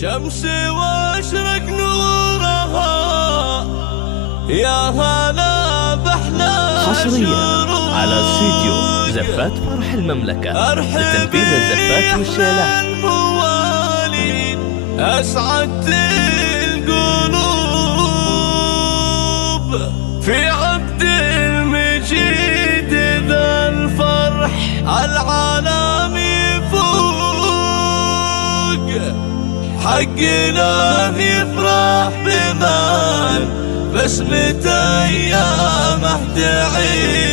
شمسي واشرق نورها يا هلا بأحلى حصريا على استديو زفات فرح المملكة لتنفيذ الزفات والشيلات. أسعدت القلوب في عبد المجيد ذا الفرح العالم يفوق حقنا يفرح بمن بسمة أيامه تعيد.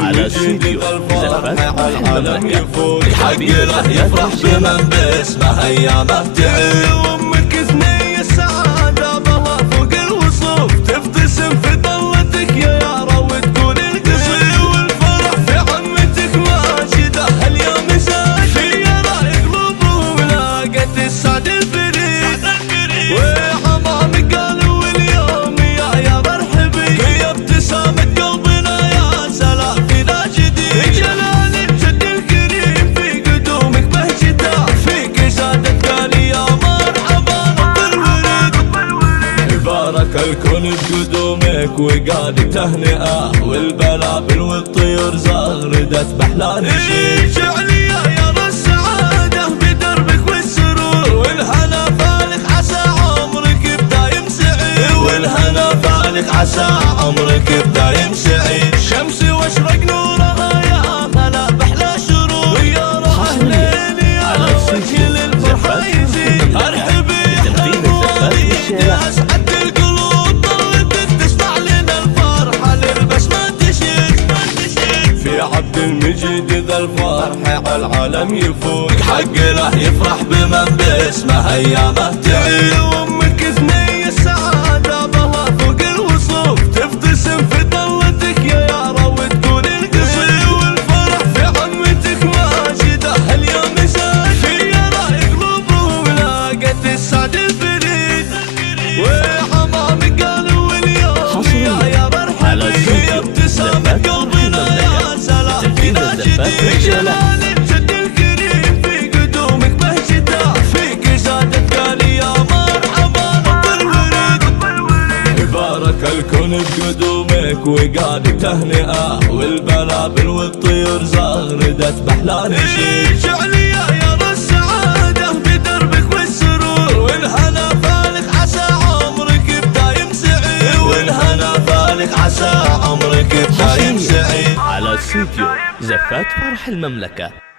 على استديو زفات فرح المملكة الحق له يفرح بمن باسمه أيامه تعيد. وأمك ثنية السعادة بالله فوق الوصوف تبتسم في ضلتك يا يارا وتكون القصير والفرح في عمتك ماشدة هاليوم زاد في يارا قلوبهم لاقت السعد الفريد وعمامك قالوا اليوم يا مرحبي يا ابتسامة قلبنا يا سلام في ذا جديد. جلالك جد الكريم في قدومك بهجته فيك زادت قالي يا مرحبا رب الورد. بارك الكون بقدومك وقالك تهنئة والبلابل والطيور زغردت بأحلى نشيد. جعلي يا را السعادة بدربك والسرور والهنا فالك عسى عمرك بدايم سعيد والهنا فالك عسى عمرك بدايم سعيد. شمسي واشرق نورها يا هلا بأحلى شروق يا رحلين يا وجه للفرحة يزيد. ارحبي يا المواليد اسعد القلوب طلت تسمع لنا الفرحة للبسمة تشيد. في عبد المجيد ذا الفرح على العالم يفوق حق له يفرح بمن باسمه ايامه تعيد. وامك ثنية السعادة بالله فوق الوصوف تبتسم في ضلتك يا يارا وتكون القصير والفرح في عمتك ماشدة هاليوم زاد في يارا قلوبهم لاقت السعد الفريد وعمامك قالوا اليوم يا مرحبا يا ابتسامة قلبنا يا سلام في ذا جديد. جلالك جد الكريم في قدومك بهجته فيك زادت قالي يا مرحبا رب الورد. بارك الكون بقدومك وقالك تهنئة والبلابل والطيور زغردت بأحلى نشيد. جعلي يا را السعادة بدربك والسرور والهنا فالك عسى عمرك بدايم سعيد والهنا فالك عسى عمرك بدايم سعيد. على استديو زفات فرح المملكة.